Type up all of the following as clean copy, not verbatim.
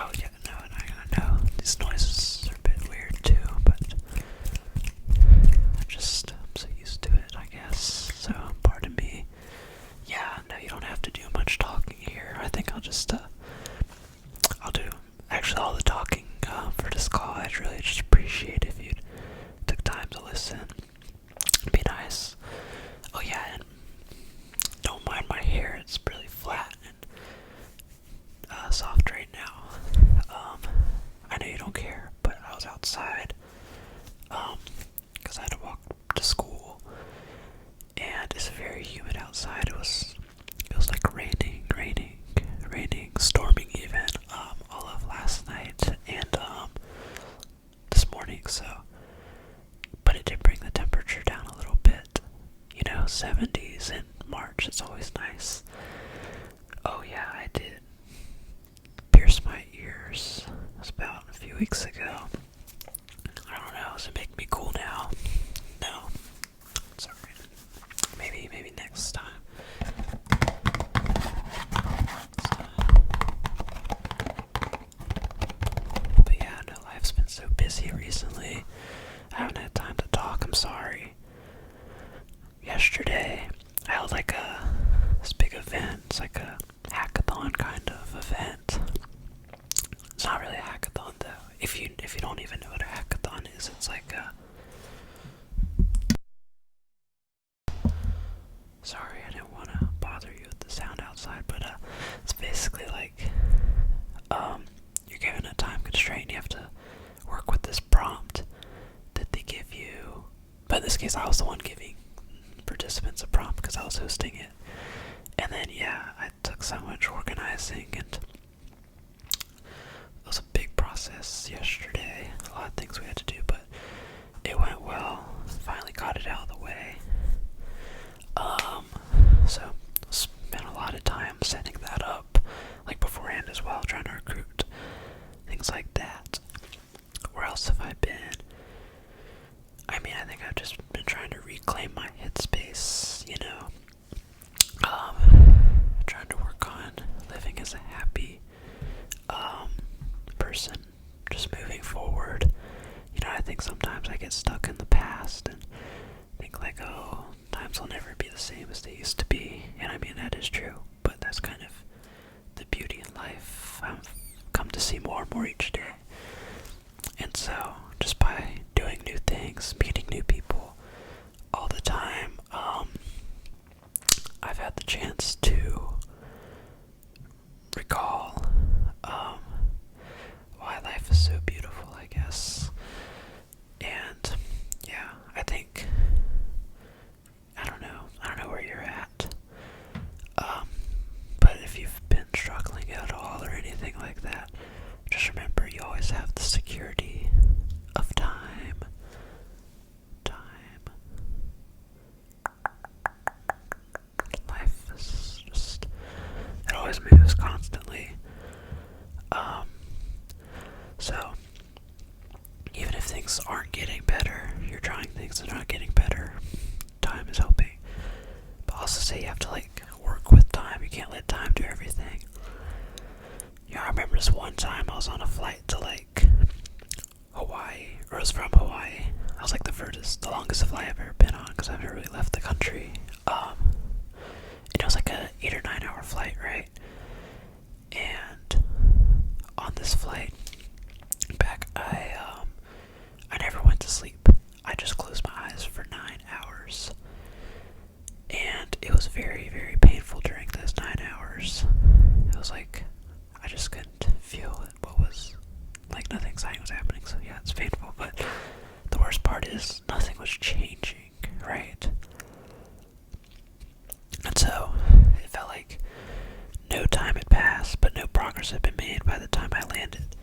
Oh yeah, no, and I know these noises are a bit weird too, but I'm so used to it, I guess. So pardon me. Yeah, no, you don't have to do much talking here. I think I'll do actually all the talking for this call. I'd really just appreciate if you took time to listen. Be nice. Oh yeah, and don't mind my hair. It's really flat and soft right now. I know you don't care, but I was outside because I had to walk to school, and it's very humid outside. It was like raining, storming even all of last night and this morning. So, but it did bring the temperature down a little bit. 70s in March. It's always nice. Oh yeah, I did pierce my ears. It was about a few weeks ago. I don't know, does it make me cool now? No. Sorry. Maybe next time. But yeah, no, life's been so busy recently. I haven't had time to talk, I'm sorry. Yesterday, I held this big event. It's like a hackathon kind of event. It's not really a hackathon though. If you don't even know what a hackathon is, it's like a... Sorry, I didn't want to bother you with the sound outside, but it's basically like you're given a time constraint. You have to work with this prompt that they give you. But in this case, I was the one giving participants a prompt because I was hosting it. And then yeah, I took so much organizing, and it was a big process yesterday. A lot of things we had to do, but it went well. Finally got it out of the way. So spent a lot of time setting that up, like beforehand as well, trying to recruit, things like that. Where else have I been? I mean, I think I've just been trying to reclaim my headspace, trying to work on living as a happy, person, just moving forward. I think sometimes I get stuck in the past and think like, oh, times will never be the same as they used to be. And I mean, that is true, but that's kind of the beauty in life. I've come to see more and more each day. And so, just by doing new things, meeting new people all the time, I've had the chance to recall why life is so beautiful, I guess. And yeah, I think I don't know where you're at. But if you've been struggling at all or anything like that, just remember you always have the security of time. Life is just, it always moves constantly. So even if things aren't getting better, you're trying things that are not getting better, time is helping. But also say you have to work with time. You can't let time do everything. I remember this one time I was on a flight to Hawaii, or it was from Hawaii. I was the longest flight I've ever been on because I've never really left the country. And it was like a 8 or 9 hour flight, right? And on this flight back, I never went to sleep. I just closed my eyes for 9 hours. And it was very, very painful during those 9 hours. It was like, I just couldn't feel what was, nothing exciting was happening, so yeah, it's painful, but the worst part is nothing was changing, right? And so, it felt like no time had passed, but no progress had been made by the time I landed.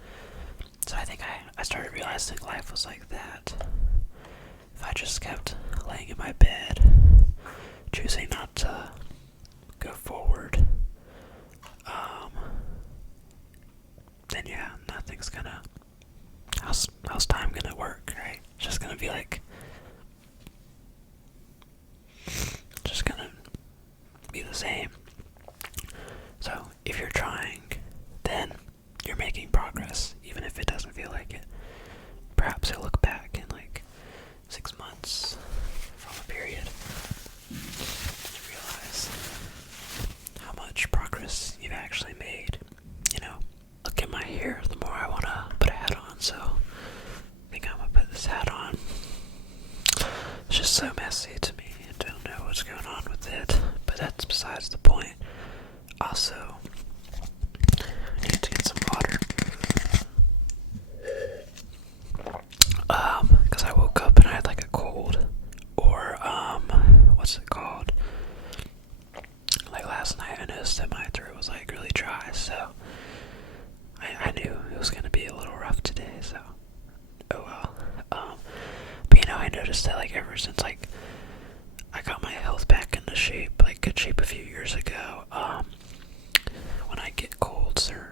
So I think I started realizing life was like that. If I just kept laying in my bed, choosing not to go forward, then yeah, nothing's gonna, how's time gonna work, right? It's just gonna be just gonna be the same. So if you're trying, then you're making progress, even if it doesn't feel like it. Perhaps you'll look back in like 6 months from a period and realize how much progress you've actually made. You know, look at my hair, the more I want to put a hat on, so I think I'm going to put this hat on. It's just so messy to me. I don't know what's going on with it, but that's besides the point. Also, I need to get some water. Because I woke up and I had like a cold, or what's it called? Like last night I noticed that my throat was like really dry, so I knew it was gonna be a little rough today, so oh well. But you know, I noticed that like ever since like I got my health back into shape, like good shape a few years ago, when I get colds, they're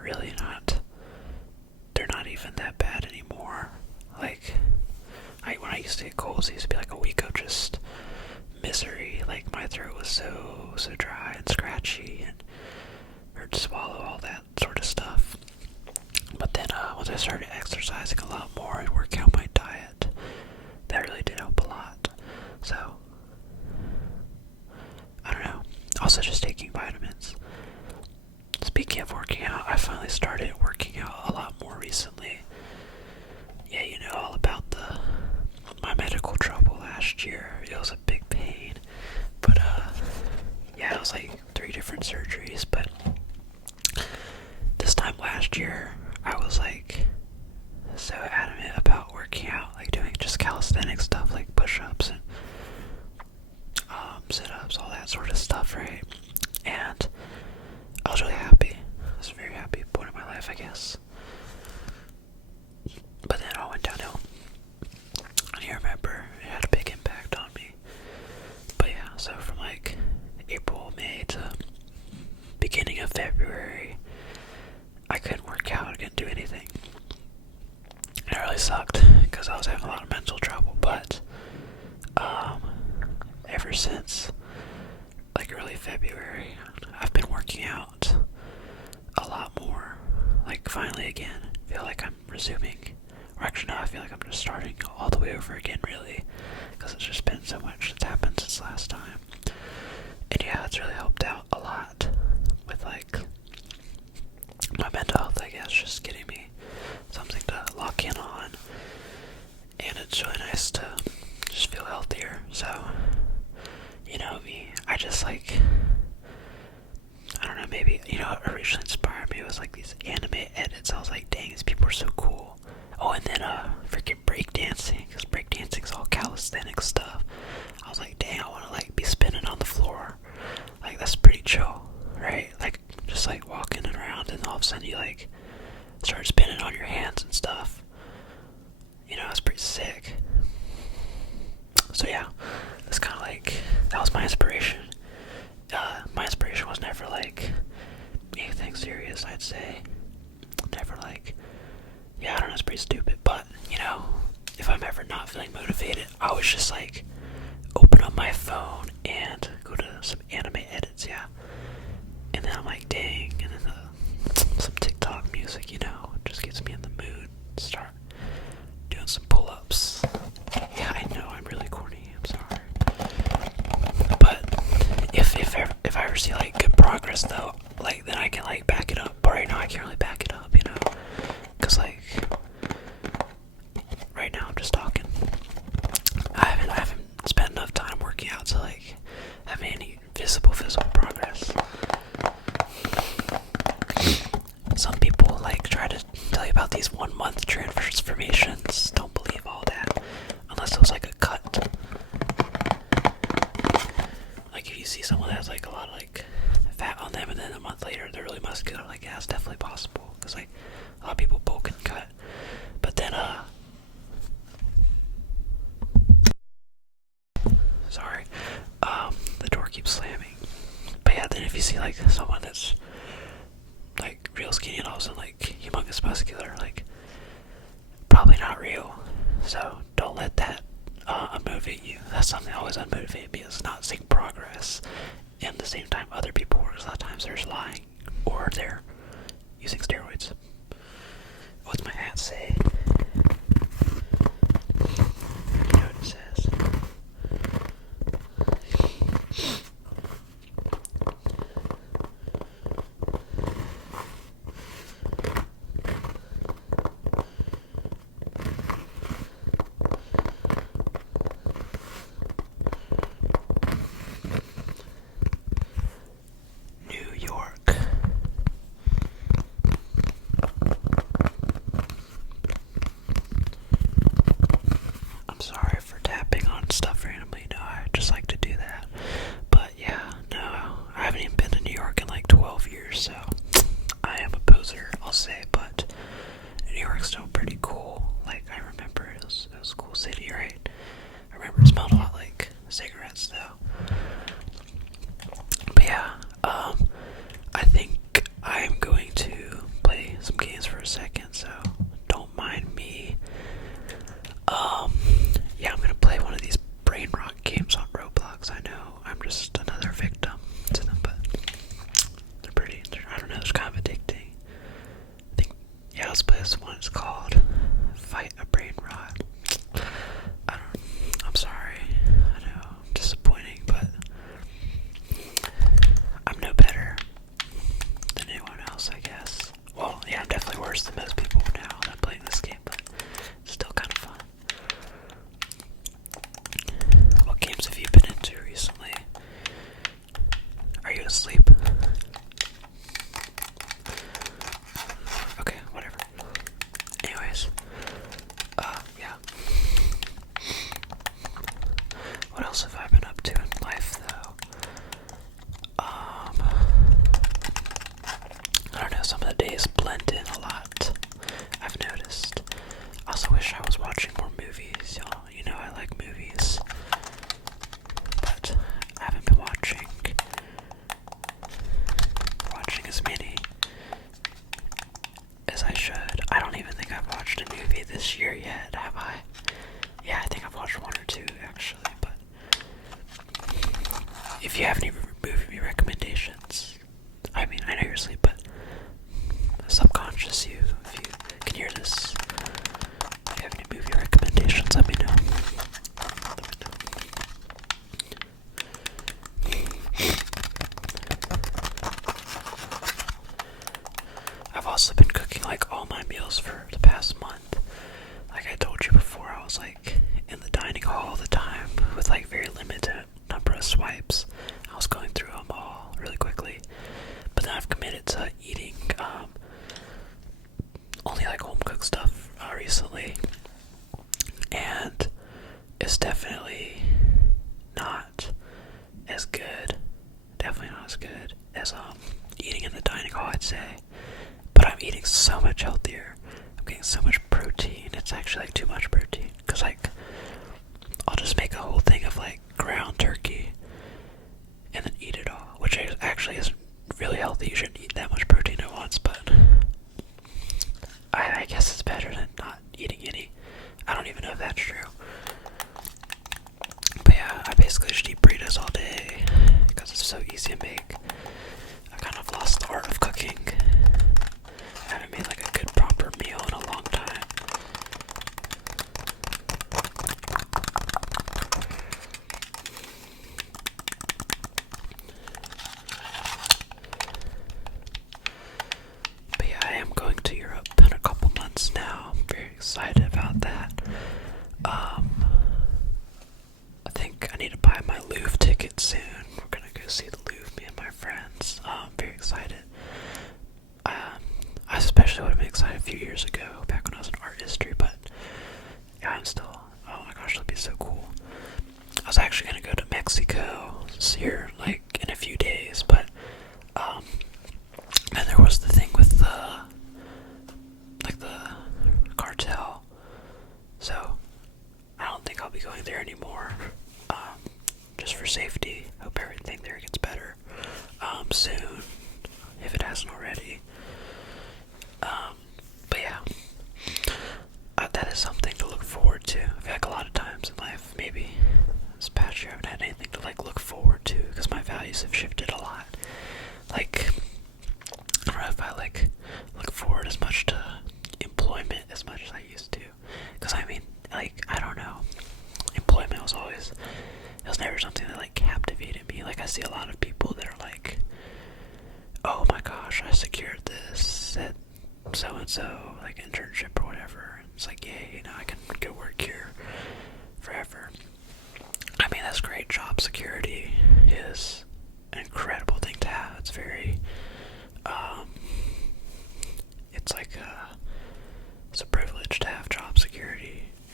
not even that bad anymore. Like, when I used to get colds, it used to be like a week of just misery. Like, my throat was so dry and scratchy and hurt to swallow, all that sort of stuff. But then, once I started exercising a lot more and working out my diet, that really did help a lot. So, I don't know. Also, just taking vitamins. Speaking of working out, I finally started working out a lot more recently. Yeah, you know all about my medical trouble last year. It was a big pain, but yeah, it was like 3 different surgeries. But this time last year, I was like so adamant about working out, like doing just calisthenic stuff, like push-ups and sit-ups, all that sort of stuff, right? And I was really happy. I was a very happy point in my life, I guess. But then it all went downhill. And you remember, it had a big impact on me. But yeah, so from like April, May to beginning of February, I couldn't work out, I couldn't do anything. And it really sucked, because I was having a lot of mental trouble, but ever since like early February, I've been working out a lot more. Like finally again, I feel like I'm resuming, or actually no, I feel like I'm just starting all the way over again, really, because it's just been so much that's happened since last time. And yeah, it's really helped out a lot with like my mental health, I guess, just getting me something to lock in on. And it's really nice to just feel healthier. So, you know me, I just like, I don't know, maybe, you know, what originally inspired me was like these anime edits. I was like, dang, these people are so cool. Oh, and then freaking breakdancing, because breakdancing is all calisthenic stuff. I was like, dang, I want to like be spinning on the floor. Like, that's pretty chill, right? Like, just like walking around and all of a sudden you like start spinning on your hands and stuff. You know, it's pretty sick. So yeah, that's kind of like, that was my inspiration. My inspiration was never like anything serious, I'd say. Never like, yeah, I don't know, it's pretty stupid, but you know, if I'm ever not feeling motivated, I always just like open up my phone and go to some anime edits, yeah. And then I'm like, dang, and then some TikTok music, you know, just gets me in the mood. Start doing some pull-ups. Yeah, I know, I'm really corny, I'm sorry. But if I ever see like good progress though, like then I can like back it up. But right now I can't really back it up, you know, cause like right now I'm just talking. I haven't spent enough time working out to like have any visible progress. Some people like try to tell you about these 1 month transformations. Don't believe all that unless it was like a cut. Like if you see someone that has like a lot of like fat on them and then a month later they're really muscular, like yeah, it's definitely possible, because like a lot of people bulk and cut. But then sorry, the door keeps slamming. But yeah, then if you see like someone that's like real skinny and all of a sudden like humongous muscular, like probably not real. So don't let that unmotivate you. That's something that always unmotivated me, is not seeing progress. And at the same time other people work, a lot of times they're just lying or they're using steroids. can't say. You know what it says? New York. I'm sorry for tapping on stuff randomly. No, I just like to do that. But yeah, no, I haven't even been to New York in like 12 years, so I am a poser, I'll say. But New York's still pretty cool. Like, I remember it was a cool city, right? I remember it smelled a lot like cigarettes, though. But yeah, I think I'm going to play some games for a second, so don't mind me. Yeah, I'm gonna play one of these brain rot games on Roblox. I know I'm just another victim to them, but they're pretty, I don't know, it's kind of addicting. I think, yeah, let's play this one. It's called Fight a Brain Rot. I'm sorry. I know, I'm disappointing, but I'm no better than anyone else, I guess. Well, yeah, I'm definitely worse than most people now that playing this game, but it's still kind of fun. What games have you been into recently? Are you asleep? Okay, whatever. Anyways, yeah. What else have I been up to in life, though? I don't know, some of the days blend in a lot, I've noticed. I also wish I was watching more movies, y'all. You know I like movies. But I haven't been watching as many as I should. I don't even think I've watched a movie this year yet, have I? Yeah, I think I've watched one or two, actually, but if you have any movie recommendations, I mean, I know you're asleep, but subconscious you, if you can hear this, if you have any movie recommendations, let me know. I've also been cooking like all my meals for the past month. Like I told you before, I was like in the dining hall all the time with like very limited number of swipes. I was going through them all really quickly. But then I've committed to eating only like home cooked stuff recently. And it's definitely not as good. Definitely not as good as eating in the dining hall, I'd say. But I'm eating so much healthier. I'm getting so much protein. It's actually like too much protein. Cause like, I'll just make a whole thing of like ground turkey and then eat it all. Which actually is really healthy. You shouldn't eat that much protein at once, but I guess it's better than not eating any. I don't even know if that's true. But yeah, I basically just eat burritos all day because it's so easy to make. I kind of lost the art of cooking. I haven't made like a good proper meal in a long time. But yeah, I am going to Europe in a couple months now. I'm very excited about that. I think I need to buy my Louvre ticket soon. We're gonna go see the Louvre, me and my friends. I'm very excited. I especially would have been excited a few years ago, back when I was in art history, but yeah, I'm still, oh my gosh, that'd be so cool. I was actually gonna go to Mexico here, like, in a few days, but, and there was the thing with the cartel, so I don't think I'll be going there anymore, just for safety. Hope everything there gets better, soon, if it hasn't already. But yeah,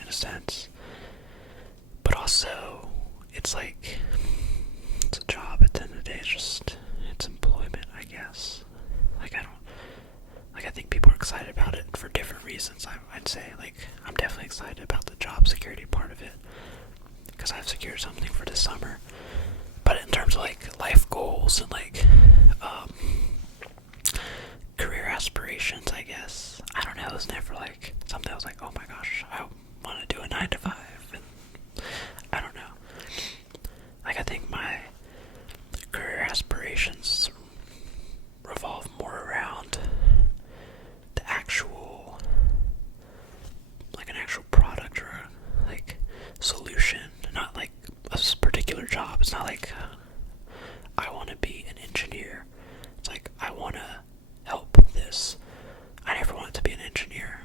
a sense. But also, it's like, it's a job at the end of the day. It's employment, I guess. I think people are excited about it for different reasons. I'd say, I'm definitely excited about the job security part of it, because I've secured something for this summer. But in terms of, life goals and, career aspirations, I guess, I don't know, it was never, something I was like, oh my gosh, I want to do a 9 to 5, and I don't know. I think my career aspirations revolve more around the actual, an actual product or solution, not a particular job. It's not I want to be an engineer. It's I want to help this. I never wanted to be an engineer.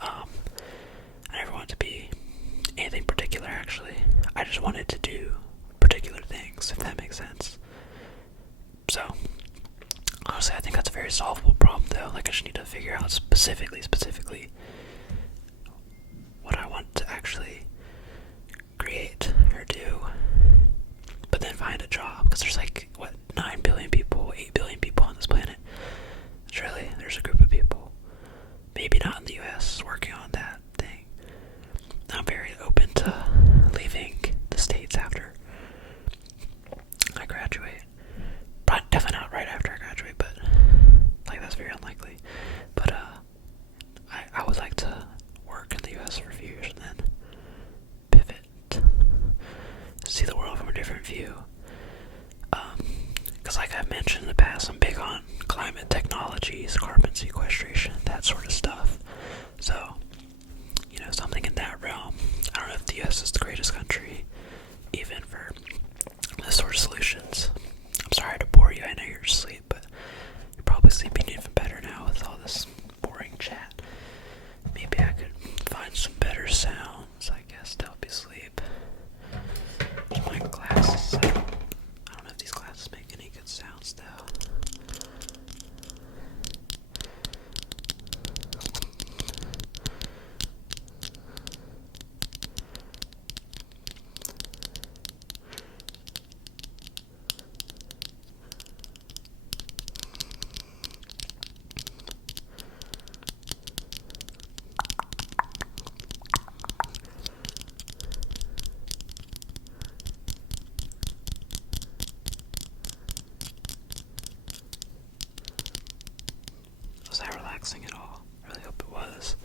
I never wanted to be anything particular, actually. I just wanted to do particular things, if that makes sense. So, honestly, I think that's a very solvable problem, though. I just need to figure out specifically what I want to actually create or do, but then find a job, because there's 9 billion people, 8 billion people on this planet. There's a group of people, maybe not in the US, working on that thing. I'm very open to leaving the States after I graduate. But definitely not right after I graduate, but that's very unlikely. But I would like to work in the US for a few years and then pivot, see the world from a different view. Because I've mentioned in the past, I'm big on climate technologies, carbon sequestration, that sort of stuff. So, something in that realm. I don't know if the US is the greatest country even for this sort of solutions. I'm sorry to bore you, I know you're asleep, but you're probably sleeping even better now with all this boring chat. Maybe I could find some better sounds, I guess, to help you sleep. There's my glasses. I don't know if these glasses make any good sounds, though. Was that relaxing at all? I really hope it was.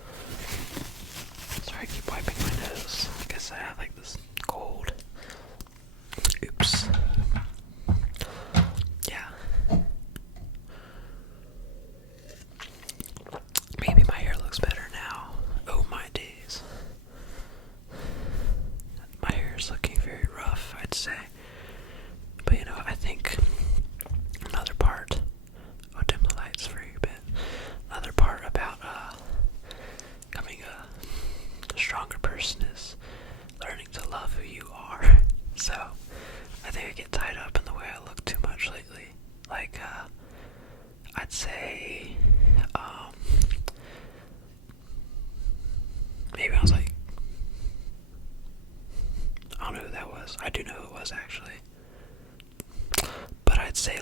Sorry, I keep wiping my nose. I guess I have this cold. Oops. Yeah. Maybe my hair looks better now. Oh my days. My hair is looking very rough, I'd say. But I think another part, dim the lights for you a bit. Another part about becoming a stronger person is learning to love who you are. So, I think I get tied up in the way I look too much lately. I'd say, maybe I was I don't know who that was. I do know who it was, actually. But I'd say,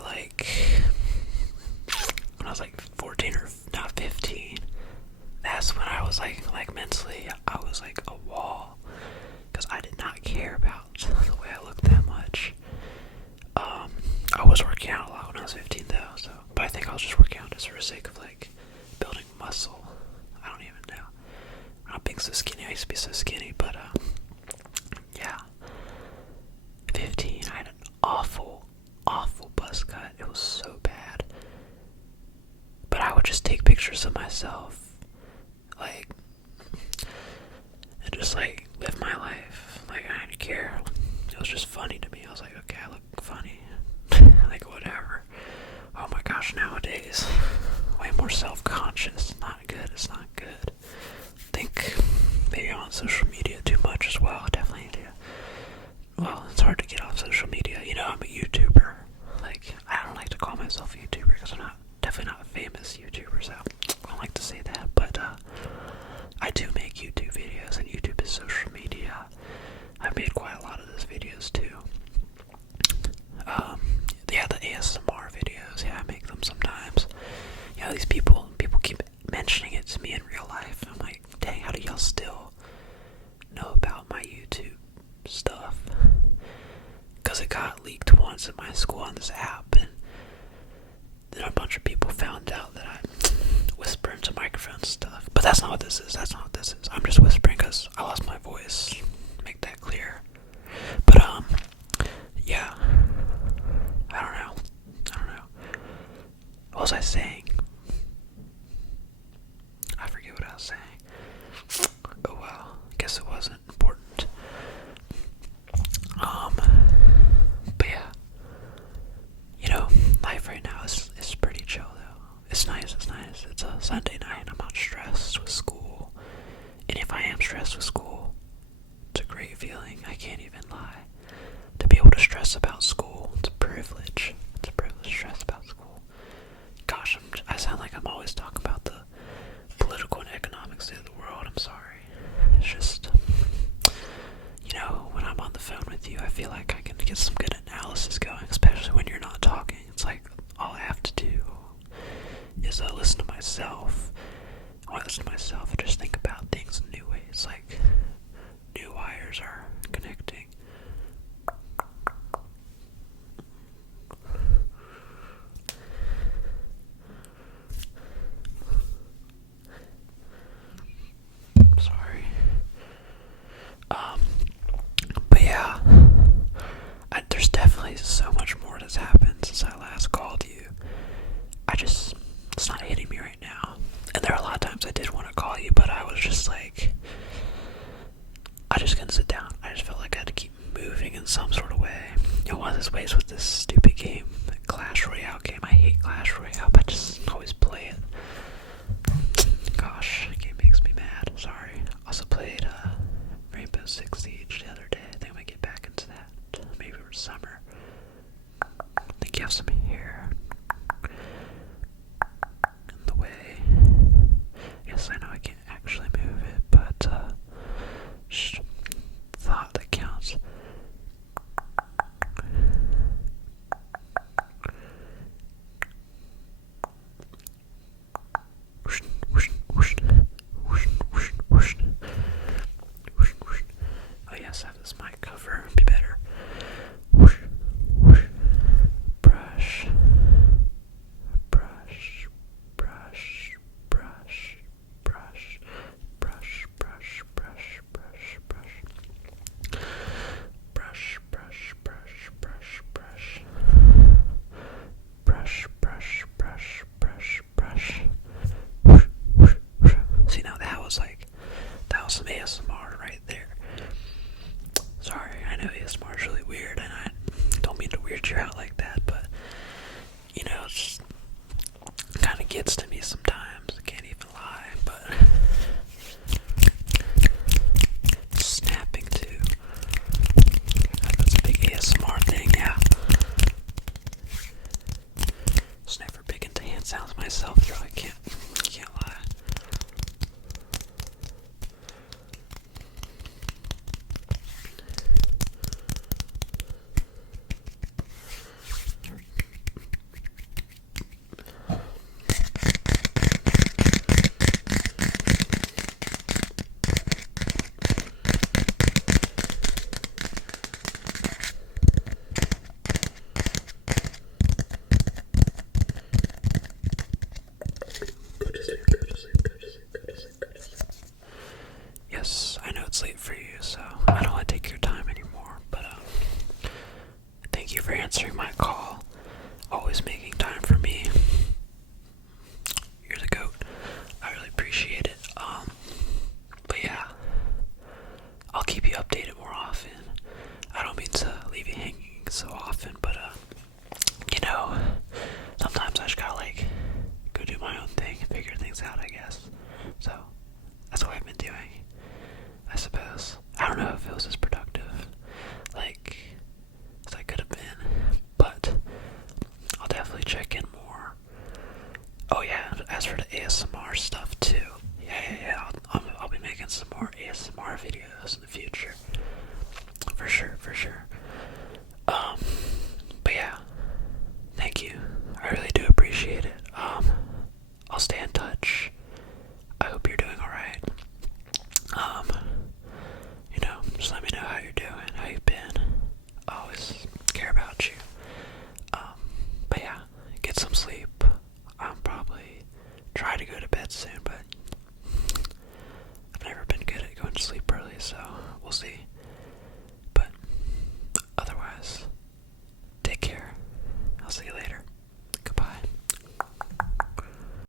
when I was 14 or not 15, that's when I was mentally, I was a wall, because I did not care about the way I looked that much. I was working out a lot when I was 15, though, but I think I was just working out just for the sake of building muscle. I don't even know. I'm not being so skinny. I used to be so skinny, but yeah. 15, I had an awful buzz cut. It was so bad. But I would just take pictures of myself, and just live my life. I didn't care. It was just funny to me. I was okay, I look funny. Whatever. Oh my gosh, nowadays, way more self-conscious. Not good. It's not good. I think maybe I'm on social media too much as this is. That's not what this is. I'm just whispering because I lost my voice. Make that clear. But, yeah. I don't know. What was I saying? I forget what I was saying. Oh well, I guess it wasn't important. But yeah. Life right now is pretty chill though. It's nice. It's a Sunday night. I'm not stressed with school. And if I am stressed with school, it's a great feeling. I can't even lie. To be able to stress about school, it's a privilege. It's a privilege to stress about school. Gosh, I sound like I'm always talking about the political and economic state of the world. I'm sorry. It's just, when I'm on the phone with you, I feel like I can get some good analysis going, especially when you're not talking. It's like all I have to do is listen to myself. When I listen to myself, I just think about things in new ways, like new wires are connecting. Sorry. But yeah, there's definitely so much more that's happened since I last called you. It's not hitting me right now. And there are a lot of times I did want to call you, but I was just like, I just couldn't sit down. I just felt like I had to keep moving in some sort of way. One of those ways with this stupid game, Clash Royale game. I hate Clash Royale, but I just always play it. Gosh, the game makes me mad. Sorry. Also played Rainbow Six Siege the other day. I think I'm gonna get back into that. Maybe over summer. I think you have some hair in the way. Yes, I know I can't actually move it, but just thought that counts. Oh yes, I have this mic cover. Be better. Brush, brush, brush, brush, brush, brush, brush, brush, brush, brush, brush, brush, brush, brush, brush, brush, brush, brush, brush, brush. See, now that was some ASMR right there. Sorry, I know ASMR is really weird, and I don't mean to weird you out like that, but it just kind of gets to me sometimes. I can't even lie, but snapping too. That's a big ASMR thing, yeah. Just never big into hand sounds myself, though. I can't lie. Yes, I know it's late for you, so I don't want to take your time anymore, but thank you for answering my call, always making time for me. You're the GOAT. I really appreciate it. But yeah, I'll keep you updated more often. I don't mean to leave you hanging so often, but sometimes I just gotta go do my own thing and figure things out, I guess. So that's what I've been doing, I suppose. I don't know if it was as productive as I could have been, but I'll definitely check in more. Oh yeah, as for the ASMR stuff too, yeah, I'll be making some more ASMR videos in the future, for sure. But yeah, thank you. I really do appreciate it. I'll stay in touch. I hope you're doing alright. Just let me know how you're doing, how you've been. I always care about you. But yeah, get some sleep. I'm probably try to go to bed soon, but